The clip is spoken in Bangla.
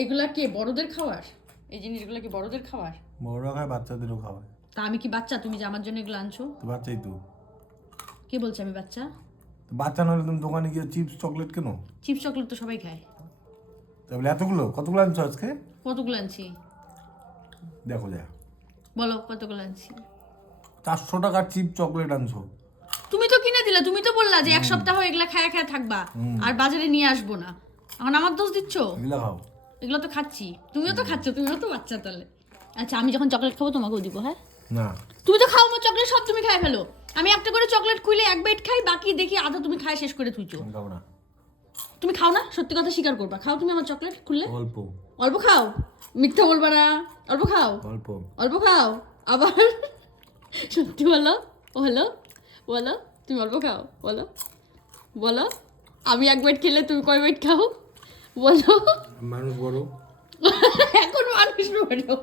এগুলা কি বড়দের খাবার? এই জিনিসগুলো কি বড়দের খাবার? বড়রা খায়, বাচ্চাদেরও খাওয়ায়। তা আমি কি বাচ্চা? তুমি যে আমার জন্য এগুলো আনছো? তো বাচ্চাই তো। কে বলছে আমি বাচ্চা? তো বাচ্চা নইলে তুমি দোকানে গিয়ে চিপস চকলেট কেন? চিপস চকলেট তো সবাই খায়। তাহলে কতগুলো আনছো আজকে? কতগুলো আনছি দেখো যা, বলো, কতগুলো আনছি? 400 টাকার চিপ চকলেট আনছো। তুমি তো কিনে দিলে, তুমি তো বললা যে এক সপ্তাহ এগুলা খায়া খায়া থাকবা আর বাজারে নিয়ে আসবো না। এখন আমার দোষ দিচ্ছ? এগুলো খাও। এগুলো তো খাচ্ছি, তুমিও তো খাচ্ছ, তুমিও তো বাচ্চা তাহলে। আচ্ছা, আমি যখন চকলেট খাবো তোমাকেও দিব। হ্যাঁ, না, তুমি তো খাও আমার চকলেট, সব তুমি খাই ফেলো। আমি একটা করে চকলেট খুলে এক বাইট খাই, বাকি দেখি আধা তুমি খায় শেষ করে তুইছো। আমি খাবো না। তুমি খাও না, সত্যি কথা স্বীকার করবা। খাও তুমি আমার চকলেট খুললে? অল্প অল্প খাও, মিথ্যা বলবা না। অল্প খাও, অল্প। অল্প খাও, আবার সত্যি বলো। বলো বলো, তুমি অল্প খাও, বলো বলো। আমি এক বাইট খেলে তুমি কয় বাইট খাও বলো? মানুষ বড়। এখন মানুষ বড়।